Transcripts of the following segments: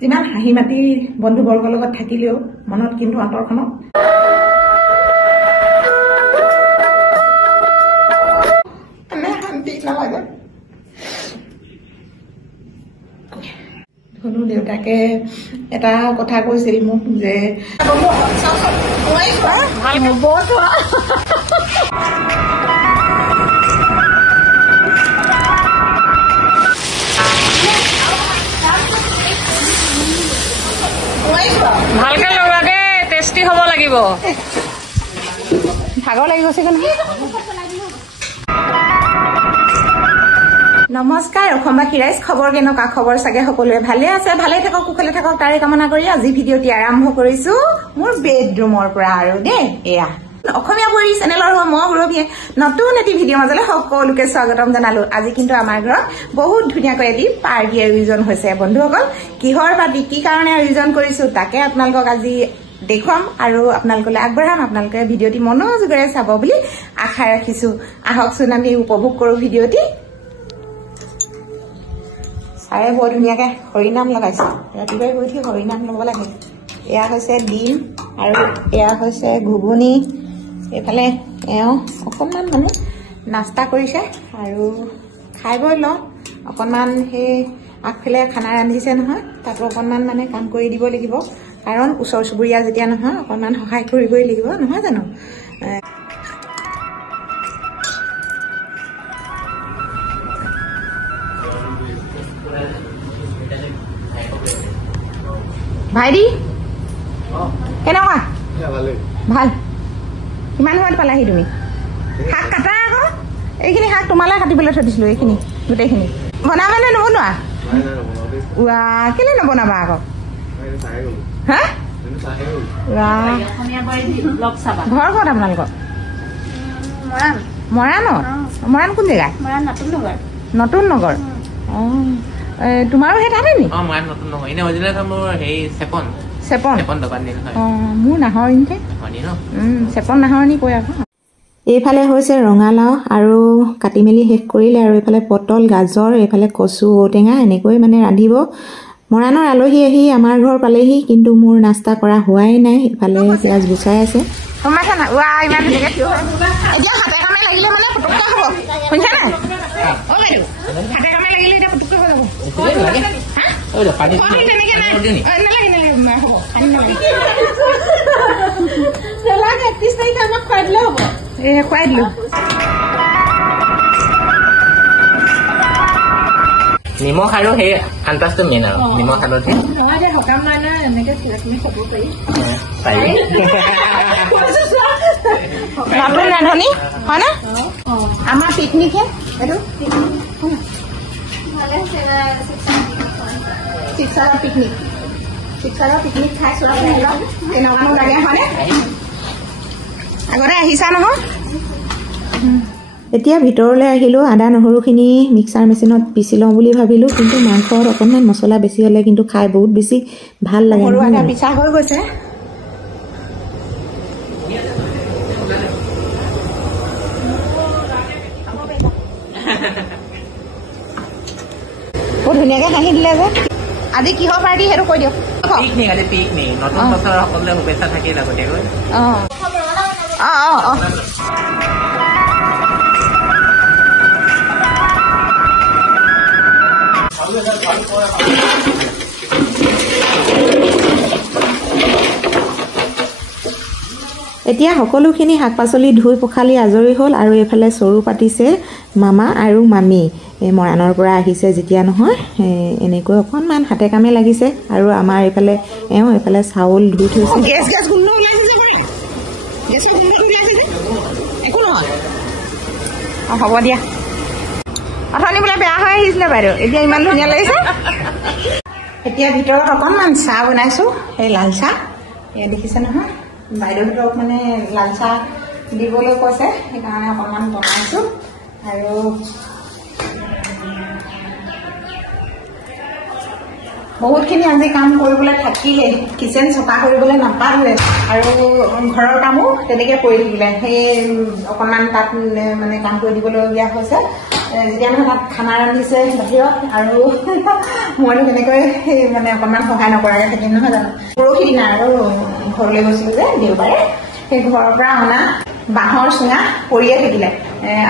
যিমান হাঁহি মাতি বন্ধুবৰ্গৰ লগত থাকিলেও মনত কিন্তু অন্তৰখনত শান্তি নালাগে। ধনু দেউতাকে এটা কথা কৈছিল মোক যে ভালকে লগাকে টেষ্টি হ'ব লাগিব। ভাগৰ লাগি গৈছে নহয়। নমস্কাৰ অসমবাসী ৰাইজ, খবৰ কেনেকুৱা? খবৰ চাগে সকলোৱে ভালে আছে, ভালে থাকক, কুশলে থাকক তাৰে কামনা কৰি আজি ভিডিঅ'টি আৰম্ভ কৰিছো মোৰ বেডৰুমৰ পৰা। আৰু দেই এয়া অসমীয়া পৰি চেনেলৰ মই গৌৰৱীয়ে নতুন এটি ভিডিঅ' মাজলৈ সকলোকে স্বাগতম জনালো। আজি কিন্তু আমাৰ ঘৰত বহুত ধুনীয়াকৈ এটি পাৰ্টি আয়োজন হৈছে বন্ধুসকল। কিহৰ পাৰ্টি, কি কাৰণে আয়োজন কৰিছো তাকে আপোনালোকক আজি দেখুৱাম আৰু আপোনালোকলৈ আগবঢ়াম। আপোনালোকে ভিডিঅ'টি মনোযোগেৰে চাব বুলি আশা ৰাখিছো। আহকচোন আমি উপভোগ কৰো ভিডিঅ'টি। ছাৰে বৰ ধুনীয়াকে হৰিনাম লগাইছে। ৰাতিপুৱাই গৈ উঠি হৰিনাম ল'ব লাগে। এয়া হৈছে ডিম আৰু এয়া হৈছে ঘুগুনি। এইফালে এওঁ অকণমান মানে নাস্তা কৰিছে আৰু খাই বৈ লওঁ। অকণমান সেই আগফালে খানা ৰান্ধিছে নহয়, তাতো অকণমান মানে কাম কৰি দিব লাগিব, কাৰণ ওচৰ চুবুৰীয়া যেতিয়া নহয় অকণমান সহায় কৰিবই লাগিব, নহয় জানো? ভাইটি কেনেকুৱা? ভাল। কিমান সময়ত পালাহি তুমি? শাক কাটা আকৌ। এইখিনি শাক তোমালৈ কাটিবলৈ থৈ দিছিলো, এইখিনি গোটেইখিনি বনাবা নে নবনোৱা? কেলে নবনাবা আকৌ? হা ঘৰ ক'ত আপোনালোকৰ? মৰাণত? মৰাণ কোন জেগা? নতুন নগৰ। তোমাৰো সেই তাতে নি? মোৰ নাহৰণিতে চেপন নাহৰণি কৈ আকৌ। এইফালে হৈছে ৰঙালাও আৰু কাটি মেলি শেষ কৰিলে, আৰু এইফালে পটল, গাজৰ, এইফালে কচু, ঔটেঙা এনেকৈ মানে ৰান্ধিব। মৰাণৰ আলহী আহি আমাৰ ঘৰ পালেহি, কিন্তু মোৰ নাস্তা কৰা হোৱাই নাই। ইফালে পিঁয়াজ গুচাই আছে। খুৱাই দিলো। নিমখ আৰু সেই আন্তাজটো মেইন আৰু নিমখ হালধি নতুন ৰান্ধনি হয় না? আমাৰ পিকনিকহে এইটো শিৱসাগৰ পিকনিক। শিৱসাগৰ পিকনিক খাই চোৱা তেনেকুৱানো লাগে হয়নে? আগতে আহিছা নহয়? এতিয়া ভিতৰলৈ আহিলোঁ। আদা নহৰুখিনি মিক্সাৰ মেচিনত পিচি লওঁ বুলি ভাবিলোঁ, কিন্তু মাংসত অকণমান মছলা বেছি হ'লে কিন্তু খাই বহুত বেছি ভাল লাগে। আদা পিছা হৈ গৈছে। বহুত ধুনীয়াকৈ হাঁহি দিলে যে। আজি কিহৰ পাৰ্টি সেইটো কৈ দিয়ক। পিকনিক আজি পিকনিক। নতুন বছৰৰ সকলোৰে শুভেচ্ছা থাকিল আগতীয়াকৈ। এতিয়া সকলোখিনি শাক পাচলি ধুই পখালি আজৰি হ'ল, আৰু এইফালে চৰু পাতিছে মামা আৰু মামী। মৰাণৰ পৰা আহিছে যেতিয়া নহয়, এনেকৈ অকণমান হাতে কামে লাগিছে। আৰু আমাৰ এইফালে এইফালে চাউল ধুই থৈছে। হ'ব দিয়া। অথনি বোলে বেয়া হৈ আহিছিলে বাইদেউ, এতিয়া ইমান ধুনীয়া লাগিছে। এতিয়া ভিতৰত অকণমান চাহ বনাইছোঁ, সেই লাল চাহ। এয়া দেখিছে নহয়, বাইদেউহঁতক মানে লাল চাহ দিবলৈ কৈছে, সেইকাৰণে অকণমান বনাইছোঁ। আৰু বহুতখিনি আজি কাম কৰিবলৈ থাকিলে, কিচেন চফা কৰিবলৈ নাপালোৱে, আৰু ঘৰৰ কামো তেনেকৈ কৰি থাকিলে। সেই অকণমান তাত মানে কাম কৰি দিবলগীয়া হৈছে। যেতিয়া মানে তাত খানা ৰান্ধিছে বাহিৰত আৰু মইতো তেনেকৈ মানে অকণমান সহায় নকৰাকৈ থাকিম নহয় জানো। পৰহি দিনা আৰু ঘৰলৈ গৈছিলোঁ যে দেওবাৰে, সেই ঘৰৰ পৰা অনা বাঁহৰ চুঙা পৰিয়ে থাকিলে।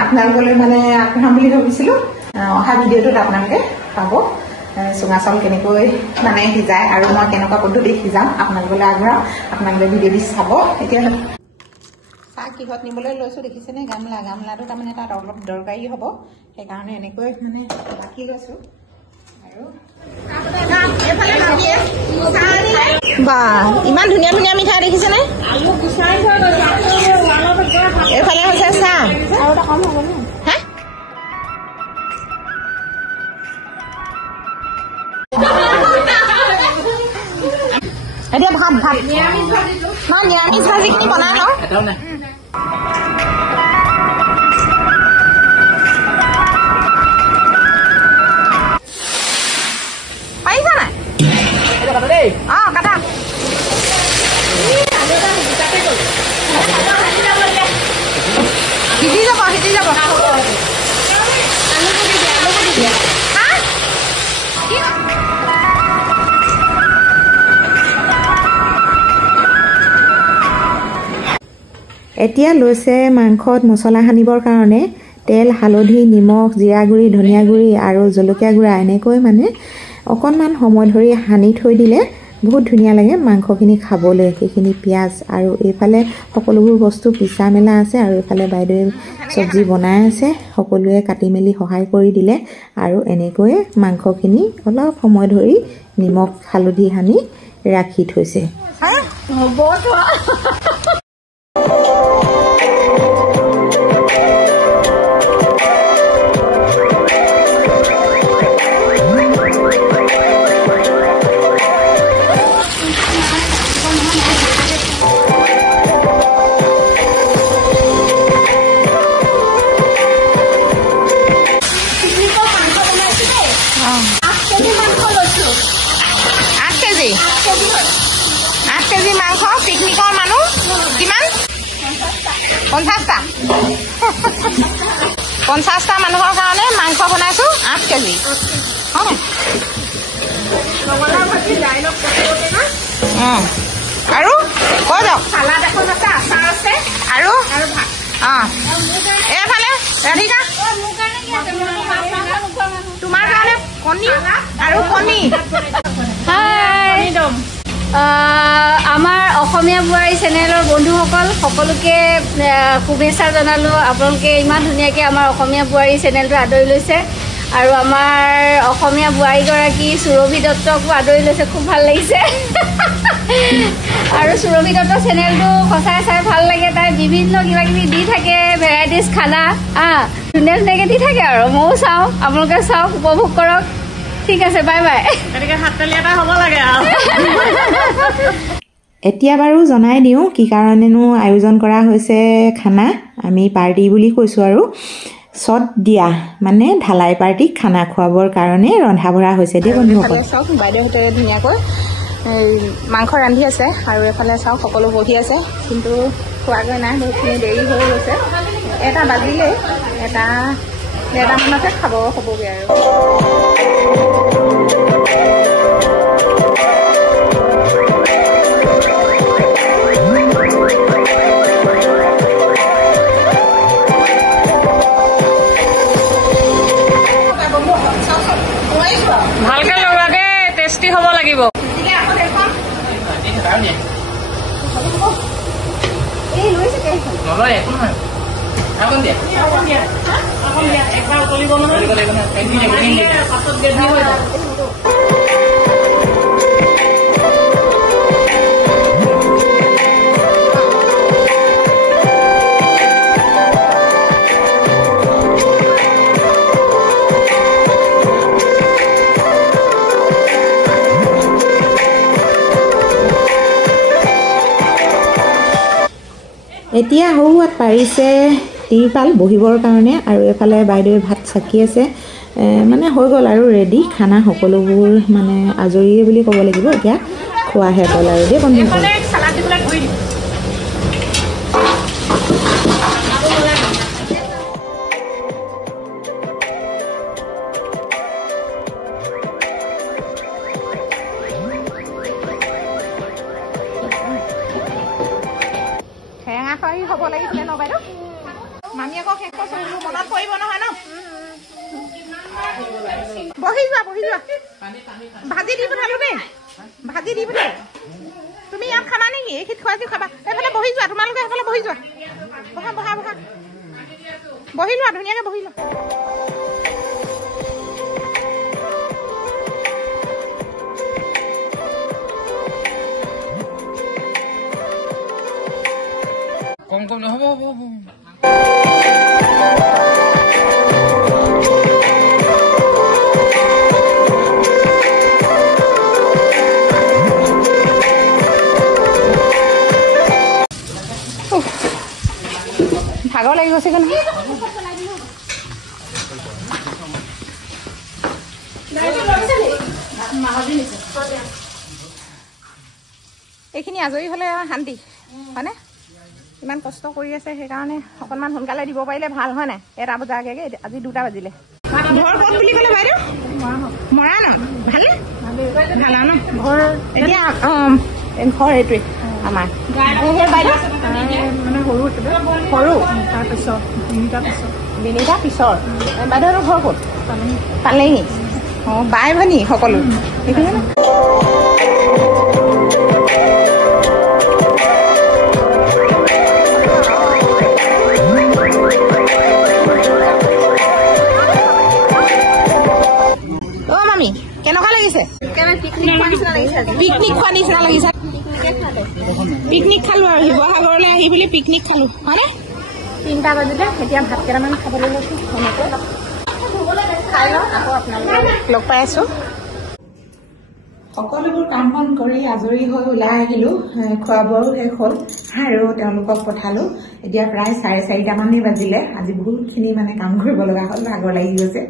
আপোনালোকলৈ মানে আগবঢ়াম বুলি ভাবিছিলোঁ। অহা ভিডিঅ'টোত আপোনালোকে পাব চুঙা চাউল কেনেকৈ মানে সিজায় আৰু মই কেনেকুৱা পদ্ধতিত সিজাম আপোনালোকলৈ আগবঢ়াম। আপোনালোকে ভিডিঅ'টো চাব। এতিয়া চাহ কিহত নিবলৈ লৈছোঁ দেখিছেনে? গামলাটো তাৰমানে তাত অলপ দৰকাৰী হ'ব, সেইকাৰণে এনেকৈ মানে ৰাখি লৈছোঁ। আৰু বা ইমান ধুনীয়া ধুনীয়া মিঠাই দেখিছেনে? এইফালে হৈছে চাহ। এতিয়া ভাত নিৰামিষ ভাজিখিনি বনাই লওঁ। পাৰিছা নাই? কাটা সিজি যাব এতিয়া লৈছে মাংসত মছলা সানিবৰ কাৰণে তেল, হালধি, নিমখ, জিৰা গুড়ি, ধনিয়া গুড়ি আৰু জলকীয়া গুড়া এনেকৈ মানে অকণমান সময় ধৰি সানি থৈ দিলে বহুত ধুনীয়া লাগে মাংসখিনি খাবলৈ। সেইখিনি পিঁয়াজ আৰু এইফালে সকলোবোৰ বস্তু পিছা মেলা আছে আৰু এইফালে বাইদেৱে চব্জি বনাই আছে। সকলোৱে কাটি মেলি সহায় কৰি দিলে আৰু এনেকৈয়ে মাংসখিনি অলপ সময় ধৰি নিমখ হালধি সানি ৰাখি থৈছে। পিকনিকৰ মানুহ কিমান? 50টা 50টা মানুহৰ কাৰণে মাংস বনাইছো 8 কেজি। আৰু কৈ যাওক। চালাড এখন আছে, আচাৰ আছে আৰু এইফালে ৰাধিকা তোমাৰ কাৰণে কণী আৰু কণী। আমাৰ অসমীয়া বোৱাৰী চেনেলৰ বন্ধুসকল সকলোকে শুভেচ্ছা জনালোঁ। আপোনালোকে ইমান ধুনীয়াকৈ আমাৰ অসমীয়া বোৱাৰী চেনেলটো আদৰি লৈছে আৰু আমাৰ অসমীয়া বোৱাৰীগৰাকী সুৰভি দত্তকো আদৰি লৈছে, খুব ভাল লাগিছে। আৰু সুৰভি দত্ত চেনেলটো সঁচাই চাই ভাল লাগে। তাই বিভিন্ন কিবা কিবি দি থাকে, ভেৰাইটিজ খানা ধুনীয়া ধুনীয়াকৈ দি থাকে আৰু ময়ো চাওঁ, আপোনালোকে চাওক, উপভোগ কৰক। ঠিক আছে, বাই বাই। এনেকৈ হাততালি এটা হ'ব লাগে আৰু। এতিয়া বাৰু জনাই দিওঁ কি কাৰণেনো আয়োজন কৰা হৈছে খানা। আমি পাৰ্টি বুলি কৈছোঁ আৰু চট দিয়া মানে ঢালাই পাৰ্টিক খানা খুৱাবৰ কাৰণে ৰন্ধা বঢ়া হৈছে দেই বন্ধুসকল। চাওক বাইদেউহঁতে ধুনীয়াকৈ মাংস ৰান্ধি আছে আৰু এফালে চাওক সকলো বহি আছে, কিন্তু খোৱাগৈ নাই, বহুতখিনি দেৰি হৈ গৈছে। 1টা বাজিলেই, 1টা-1:30 মানতে খাব হ'বগৈ আৰু। ভালকে লগা দেই, টেষ্টি হ'ব লাগিব। এতিয়া সৌৱাত পাৰিছে তিৰপাল বহিবৰ কাৰণে আৰু এফালে বাইদেৱে ভাত চাকি আছে। মানে হৈ গ'ল আৰু ৰেডি খানা, সকলোবোৰ মানে আজৰিয়ে বুলি ক'ব লাগিব। এতিয়া খোৱাহে হ'ল আৰু দেই বন্ধুসকল। হ'ব লাগিছিলে ন বাইদেউ মামী আকৌ শেষ কৈছো মনত পৰিব নহয় ন বহি যোৱা ভাজি দি পঠালো দেই ভাজি দি পঠালো তুমি ইয়াত খাবা নেকি এইখিনিত খুৱাইছো খাবা এইফালে বহি যোৱা তোমালোকে সেইফালে বহি যোৱা বহা বহি লোৱা ধুনীয়াকে বহি লোৱা কম নহ'ব ভাগৰ লাগি গৈছে নহয় এইখিনি আজৰি হ'লে শান্তি হয়নে ইমান কষ্ট কৰি আছে সেইকাৰণে অকণমান সোনকালে দিব পাৰিলে ভাল হয় নাই 1টা বজাৰ আগে আজি 2টা বাজিলে ঘৰ ক'ত বুলি ক'লে বাইদেউ মৰা নাম ভালে ভালা ন ঘৰ এতিয়া ঘৰ এইটোৱে আমাৰ মানে সৰু তাৰপিছত 2টা পিছৰ বাইদেউৰ ঘৰ ক'ত পালেহি বাই ভনী সকলো এইখিনি কেনেকুৱা লাগিছে পিকনিক খোৱা নিচিনা লাগিছে পিকনিক খালো আৰু শিৱসাগৰলৈ আহি বুলি পিকনিক খালো হয়নে 3টা বাজিলে এতিয়া ভাত কেইটামান খাবলৈ লৈছো খাই লওঁ আকৌ আপোনালোকক লগ পাই আছো সকলোবোৰ কাম বন কৰি আজৰি হৈ ওলাই আহিলো খোৱা বোৱাও শেষ হ'ল আৰু তেওঁলোকক পঠালো এতিয়া প্ৰায় 4:30 মানেই বাজিলে আজি বহুতখিনি মানে কাম কৰিব লগা হ'ল ভাগৰ লাগি গৈছে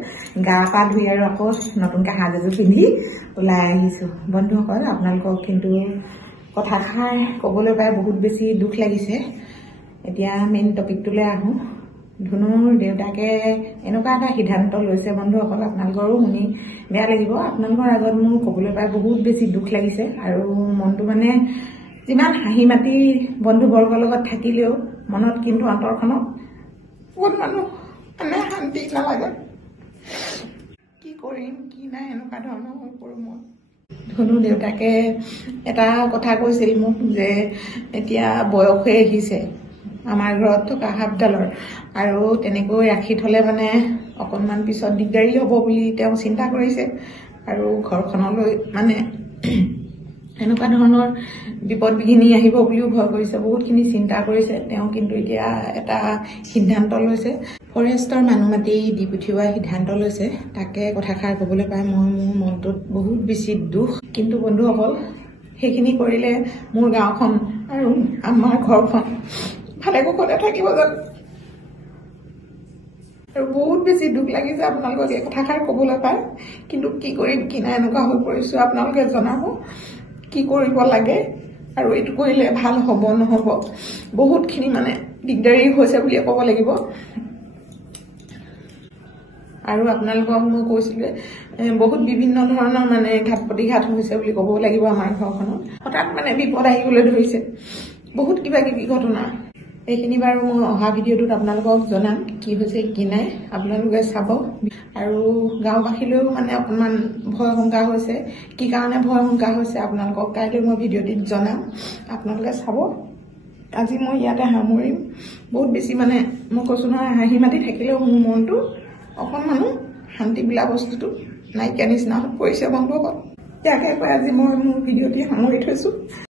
গা পা ধুই আৰু আকৌ নতুনকৈ সাজ এযোৰ পিন্ধি ওলাই আহিছো বন্ধুসকল আপোনালোকক কিন্তু কথাষাৰ ক'বলৈ পাই বহুত বেছি দুখ লাগিছে এতিয়া মেইন টপিকটোলৈ আহোঁ ধুনুৰ দেউতাকে এনেকুৱা এটা সিদ্ধান্ত লৈছে বন্ধুসকল আপোনালোকৰো শুনি বেয়া লাগিব আপোনালোকৰ আগত মোৰ ক'বলৈ পাই বহুত বেছি দুখ লাগিছে আৰু মনটো মানে যিমান হাঁহি মাতি বন্ধুবৰ্গৰ লগত থাকিলেও মনত কিন্তু অন্তৰখনত বহুত মানুহ মানে শান্তি নালাগে কি কৰিম কি নাই এনেকুৱা ধৰণৰ হৈ পৰোঁ মই ধুনু দেউতাকে এটা কথা কৈছিল মোক যে এতিয়া বয়স হৈ আহিছে আমাৰ ঘৰত থকা সাপডালৰ আৰু তেনেকৈ ৰাখি থ'লে মানে অকণমান পিছত দিগদাৰী হ'ব বুলি তেওঁ চিন্তা কৰিছে আৰু ঘৰখনলৈ মানে এনেকুৱা ধৰণৰ বিপদ বিঘিনি আহিব বুলিও ভয় কৰিছে বহুতখিনি চিন্তা কৰিছে তেওঁ কিন্তু এতিয়া এটা সিদ্ধান্ত লৈছে ফৰেষ্টৰ মানুহ মাতি দি পঠিওৱা সিদ্ধান্ত লৈছে তাকে কথাষাৰ ক'বলৈ পাই মই মোৰ মনটোত বহুত বেছি দুখ কিন্তু বন্ধুসকল সেইখিনি কৰিলে মোৰ গাঁওখন আৰু আমাৰ ঘৰখন ভালে কুশলে থাকিব জানো আৰু বহুত বেছি দুখ লাগিছে আপোনালোকক এই কথাষাৰ ক'বলৈ পাই কিন্তু কি কৰিম কি নাই এনেকুৱা হৈ পৰিছো আপোনালোকে জনাব কি কৰিব লাগে আৰু এইটো কৰিলে ভাল হ'ব নহ'ব বহুতখিনি মানে দিগদাৰী হৈছে বুলি ক'ব লাগিব আৰু আপোনালোকক মই কৈছিলোঁ বহুত বিভিন্ন ধৰণৰ মানে ঘাট প্ৰতিঘাত হৈছে বুলি ক'ব লাগিব আমাৰ ঘৰখনত হঠাৎ মানে বিপদ আহিবলৈ ধৰিছে বহুত কিবা কিবি ঘটনা এইখিনি বাৰু মই অহা ভিডিঅ'টোত আপোনালোকক জনাম কি হৈছে কি নাই আপোনালোকে চাব আৰু গাঁওবাসীলৈও মানে অকণমান ভয় শংকা হৈছে কি কাৰণে ভয় শংকা হৈছে আপোনালোকক কাইলৈ মই ভিডিঅ'টিত জনাম আপোনালোকে চাব আজি মই ইয়াতে সামৰিম বহুত বেছি মানে মই কৈছোঁ নহয় হাঁহি মাতি থাকিলেও মোৰ মনটো অকণমানো শান্তি বোলা বস্তুটো নাইকিয়া নিচিনা হৈ পৰিছে বন্ধুসকল ইয়াকে কৈ আজি মই মোৰ ভিডিঅ'টি সামৰি থৈছোঁ।